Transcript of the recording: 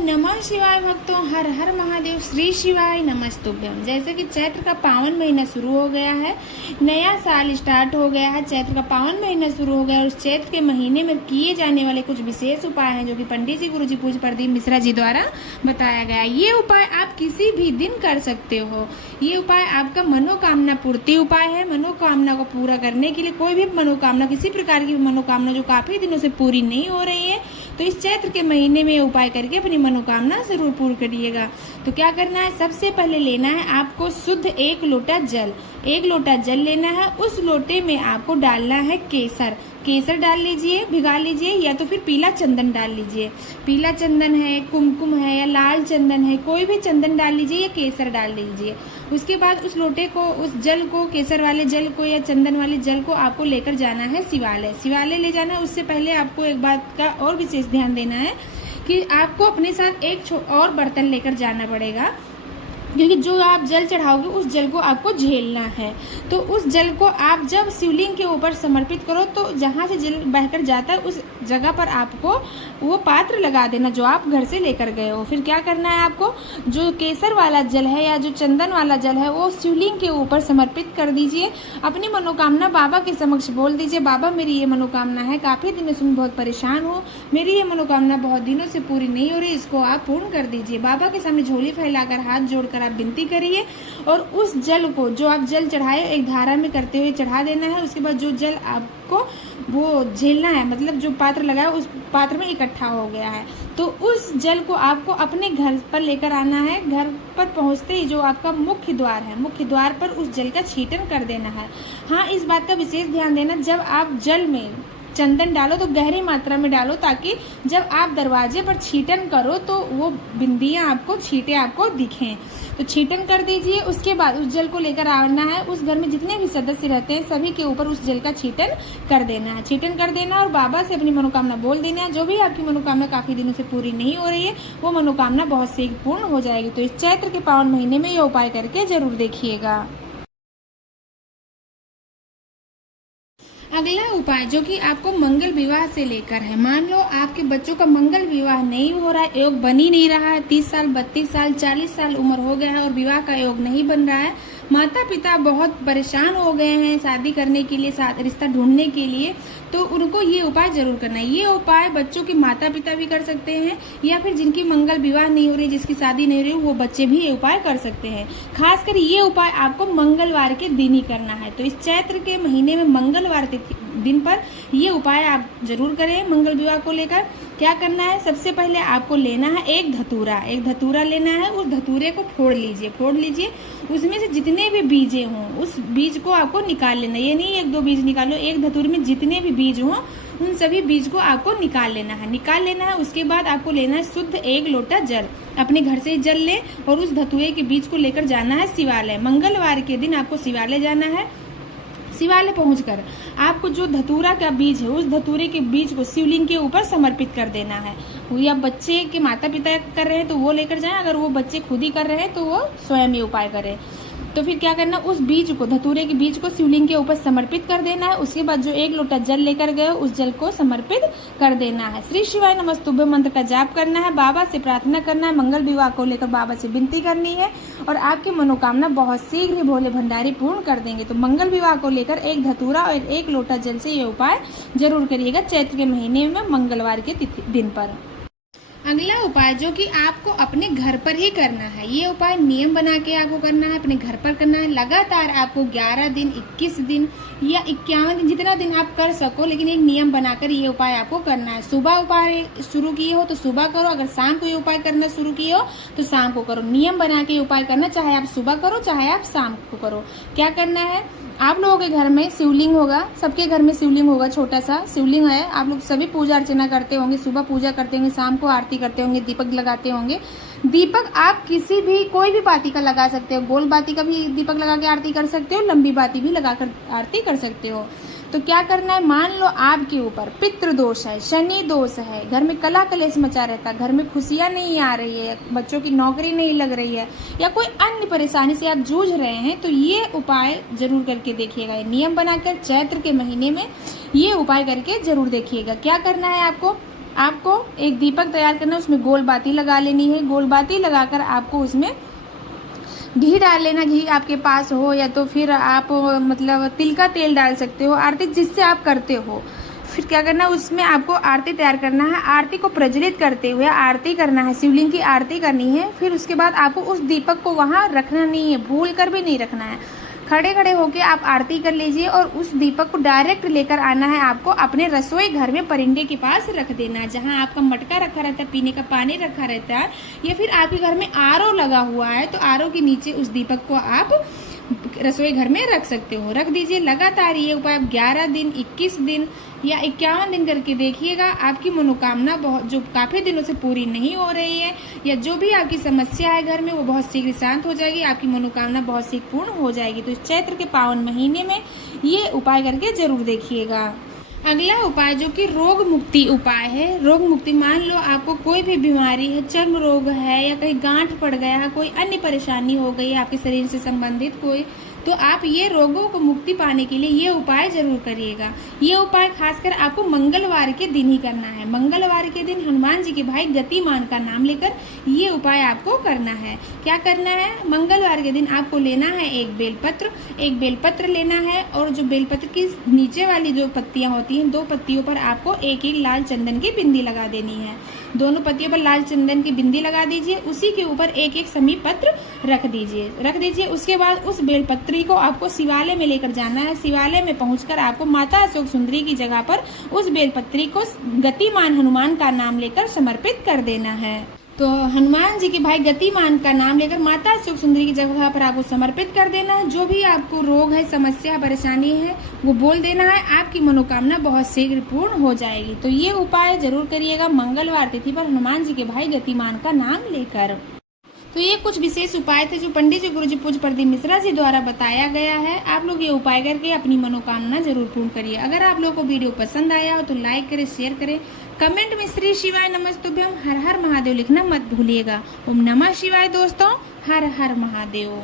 नमः शिवाय भक्तों, हर हर महादेव, श्री शिवाय नमस्तुभ्यम। जैसे कि चैत्र का पावन महीना शुरू हो गया है, नया साल स्टार्ट हो गया है, चैत्र का पावन महीना शुरू हो गया है और उस चैत्र के महीने में किए जाने वाले कुछ विशेष उपाय हैं जो कि पंडित जी गुरुजी पूज्य प्रदीप मिश्रा जी द्वारा बताया गया है। ये उपाय आप किसी भी दिन कर सकते हो। ये उपाय आपका मनोकामना पूर्ति उपाय है। मनोकामना को पूरा करने के लिए, कोई भी मनोकामना, किसी प्रकार की मनोकामना जो काफी दिनों से पूरी नहीं हो रही है, तो इस चैत्र के महीने में उपाय करके अपनी मनोकामना जरूर पूर्ण करिएगा। तो क्या करना है, सबसे पहले लेना है आपको शुद्ध 1 लोटा जल। 1 लोटा जल लेना है। उस लोटे में आपको डालना है केसर। केसर डाल लीजिए, भिगा लीजिए, या तो फिर पीला चंदन डाल लीजिए। पीला चंदन है, कुमकुम है या लाल चंदन है, कोई भी चंदन डाल लीजिए या केसर डाल लीजिए। उसके बाद उस लोटे को, उस जल को, केसर वाले जल को या चंदन वाले जल को आपको लेकर जाना है शिवालय। शिवालय ले जाना है। उससे पहले आपको एक बात का और विशेष ध्यान देना है कि आपको अपने साथ एक और बर्तन लेकर जाना पड़ेगा, क्योंकि जो आप जल चढ़ाओगे उस जल को आपको झेलना है। तो उस जल को आप जब शिवलिंग के ऊपर समर्पित करो तो जहाँ से जल बहकर जाता है उस जगह पर आपको वो पात्र लगा देना जो आप घर से लेकर गए हो। फिर क्या करना है, आपको जो केसर वाला जल है या जो चंदन वाला जल है वो शिवलिंग के ऊपर समर्पित कर दीजिए। अपनी मनोकामना बाबा के समक्ष बोल दीजिए, बाबा मेरी ये मनोकामना है, काफी दिनों से मैं बहुत परेशान हूँ, मेरी ये मनोकामना बहुत दिनों से पूरी नहीं हो रही, इसको आप पूर्ण कर दीजिए। बाबा के सामने झोली फैलाकर हाथ जोड़कर आप विनती करिए और उस जल को, जो आप जल चढ़ाए, एक धारा में करते हुए चढ़ा देना है। उसके बाद जो जल आपको वो झेलना है, मतलब जो पात्र लगाया उस पात्र में इकट्ठा हो गया है, तो उस जल को आपको अपने घर पर लेकर आना है। घर पर पहुंचते ही जो आपका मुख्य द्वार है, मुख्य द्वार पर उस जल का छींटन कर देना है। हाँ, इस बात का विशेष ध्यान देना, जब आप जल में चंदन डालो तो गहरी मात्रा में डालो, ताकि जब आप दरवाजे पर छींटन करो तो वो बिंदियां आपको, छींटे आपको दिखें। तो छींटन कर दीजिए। उसके बाद उस जल को लेकर आना है। उस घर में जितने भी सदस्य रहते हैं सभी के ऊपर उस जल का छींटन कर देना है। छींटन कर देना और बाबा से अपनी मनोकामना बोल देना है। जो भी आपकी मनोकामना काफी दिनों से पूरी नहीं हो रही है वो मनोकामना बहुत शीघ्र पूर्ण हो जाएगी। तो इस चैत्र के पावन महीने में यह उपाय करके जरूर देखिएगा। अगला उपाय जो कि आपको मंगल विवाह से लेकर है। मान लो आपके बच्चों का मंगल विवाह नहीं हो रहा है, योग बन ही नहीं रहा है, 30 साल, 32 साल, 40 साल उम्र हो गया है और विवाह का योग नहीं बन रहा है, माता पिता बहुत परेशान हो गए हैं शादी करने के लिए, रिश्ता ढूंढने के लिए, तो उनको ये उपाय जरूर करना है। ये उपाय बच्चों के माता पिता भी कर सकते हैं या फिर जिनकी मंगल विवाह नहीं हो रही, जिसकी शादी नहीं हो रही, वो बच्चे भी ये उपाय कर सकते हैं। खासकर ये उपाय आपको मंगलवार के दिन ही करना है। तो इस चैत्र के महीने में मंगलवार दिन पर ये उपाय आप जरूर करें। मंगल विवाह को लेकर क्या करना है, सबसे पहले आपको लेना है एक धतूरा लेना है। उस धतूरे को फोड़ लीजिए। उसमें से जितने भी बीजे हों उस बीज को आपको निकाल लेना। ये नहीं 1-2 बीज निकालो, एक धतूरे में जितने भी बीज हों उन सभी बीज को आपको निकाल लेना है। उसके बाद आपको लेना है शुद्ध 1 लोटा जल। अपने घर से ही जल ले और उस धतूरे के बीज को लेकर जाना है शिवालय। मंगलवार के दिन आपको शिवालय जाना है। शिवालय पहुंचकर आपको जो धतूरा का बीज है उस धतूरे के बीज को शिवलिंग के ऊपर समर्पित कर देना है। या बच्चे के माता पिता कर रहे हैं तो वो लेकर जाएं, अगर वो बच्चे खुद ही कर रहे हैं तो वो स्वयं ये उपाय करें। तो फिर क्या करना, उस बीज को, धतूरे के बीज को शिवलिंग के ऊपर समर्पित कर देना है। उसके बाद जो 1 लोटा जल लेकर गए उस जल को समर्पित कर देना है। श्री शिवाय नमस्तुभ्यम मंत्र का जाप करना है। बाबा से प्रार्थना करना है। मंगल विवाह को लेकर बाबा से विनती करनी है और आपकी मनोकामना बहुत शीघ्र ही भोले भंडारी पूर्ण कर देंगे। तो मंगल विवाह को लेकर 1 धतूरा और 1 लोटा जल से ये उपाय जरूर करिएगा चैत्र के महीने में मंगलवार के दिन पर। अगला उपाय जो कि आपको अपने घर पर ही करना है, ये उपाय नियम बना के आपको करना है, अपने घर पर करना है। लगातार आपको 11 दिन, 21 दिन या 51 दिन, जितना दिन आप कर सको, लेकिन एक नियम बनाकर ये उपाय आपको करना है। सुबह उपाय शुरू किए हो तो सुबह करो, अगर शाम को ये उपाय करना शुरू किए हो तो शाम को करो। नियम बना के ये उपाय करना, चाहे आप सुबह करो चाहे आप शाम को करो। क्या करना है, आप लोगों के घर में शिवलिंग होगा, सबके घर में शिवलिंग होगा, छोटा सा शिवलिंग है। आप लोग सभी पूजा अर्चना करते होंगे, सुबह पूजा करते होंगे, शाम को आरती करते होंगे, दीपक लगाते होंगे। दीपक आप किसी भी, कोई भी बाती का लगा सकते हो, गोल बाती का भी दीपक लगा के आरती कर सकते हो, लंबी बाती भी लगाकर आरती कर सकते हो। तो क्या करना है, मान लो आपके ऊपर पितृ दोष है, शनि दोष है, घर में कला कलेश मचा रहता है, घर में खुशियां नहीं आ रही है, बच्चों की नौकरी नहीं लग रही है या कोई अन्य परेशानी से आप जूझ रहे हैं, तो ये उपाय जरूर करके देखिएगा। नियम बनाकर चैत्र के महीने में ये उपाय करके जरूर देखिएगा। क्या करना है आपको, आपको एक दीपक तैयार करना है, उसमें गोल बाती लगा लेनी है। गोल बाती लगाकर आपको उसमें घी डाल लेना। घी आपके पास हो या तो फिर आप मतलब तिल का तेल डाल सकते हो, आरती जिससे आप करते हो। फिर क्या करना है, उसमें आपको आरती तैयार करना है। आरती को प्रज्वलित करते हुए आरती करना है, शिवलिंग की आरती करनी है। फिर उसके बाद आपको उस दीपक को वहाँ रखना नहीं है, भूल कर भी नहीं रखना है। खड़े खड़े होके आप आरती कर लीजिए और उस दीपक को डायरेक्ट लेकर आना है आपको अपने रसोई घर में परिंदे के पास रख देना है, जहाँ आपका मटका रखा रहता है, पीने का पानी रखा रहता है, या फिर आपके घर में आरओ लगा हुआ है तो आरओ के नीचे उस दीपक को आप रसोई घर में रख सकते हो, रख दीजिए। लगातार ये उपाय 11 दिन, 21 दिन या 51 दिन करके देखिएगा। आपकी मनोकामना बहुत जो काफ़ी दिनों से पूरी नहीं हो रही है या जो भी आपकी समस्या है घर में वो बहुत शीघ्र शांत हो जाएगी, आपकी मनोकामना बहुत शीघ्र पूर्ण हो जाएगी। तो इस चैत्र के पावन महीने में ये उपाय करके जरूर देखिएगा। अगला उपाय जो कि रोग मुक्ति उपाय है। रोग मुक्ति, मान लो आपको कोई भी बीमारी है, चर्म रोग है या कहीं गांठ पड़ गया है, कोई अन्य परेशानी हो गई है आपके शरीर से संबंधित कोई, तो आप ये रोगों को मुक्ति पाने के लिए ये उपाय जरूर करिएगा। ये उपाय खासकर आपको मंगलवार के दिन ही करना है। मंगलवार के दिन हनुमान जी के भाई गतिमान का नाम लेकर ये उपाय आपको करना है। क्या करना है, मंगलवार के दिन आपको लेना है एक बेलपत्र लेना है और जो बेलपत्र की नीचे वाली जो पत्तियां होती हैं, 2 पत्तियों पर आपको एक एक लाल चंदन की बिंदी लगा देनी है। दोनों पत्तियों पर लाल चंदन की बिंदी लगा दीजिए, उसी के ऊपर एक एक समी पत्र रख दीजिए। उसके बाद उस बेलपत्री को आपको शिवालय में लेकर जाना है। शिवालय में पहुंचकर आपको माता अशोक सुंदरी की जगह पर उस बेलपत्री को गतिमान हनुमान का नाम लेकर समर्पित कर देना है। तो हनुमान जी के भाई गतिमान का नाम लेकर माता अशोक सुंदरी की जगह पर आपको समर्पित कर देना है। जो भी आपको रोग है, समस्या, परेशानी है वो बोल देना है, आपकी मनोकामना बहुत शीघ्र पूर्ण हो जाएगी। तो ये उपाय जरूर करिएगा मंगलवार तिथि पर हनुमान जी के भाई गतिमान का नाम लेकर। तो ये कुछ विशेष उपाय थे जो पंडित जी गुरुजी पूज्य प्रदीप मिश्रा जी द्वारा बताया गया है। आप लोग ये उपाय करके अपनी मनोकामना जरूर पूर्ण करिए। अगर आप लोगों को वीडियो पसंद आया हो तो लाइक करें, शेयर करें, कमेंट में श्री शिवाय नमस्तुभ्यम हर हर महादेव लिखना मत भूलिएगा। ओम नमः शिवाय दोस्तों, हर हर महादेव।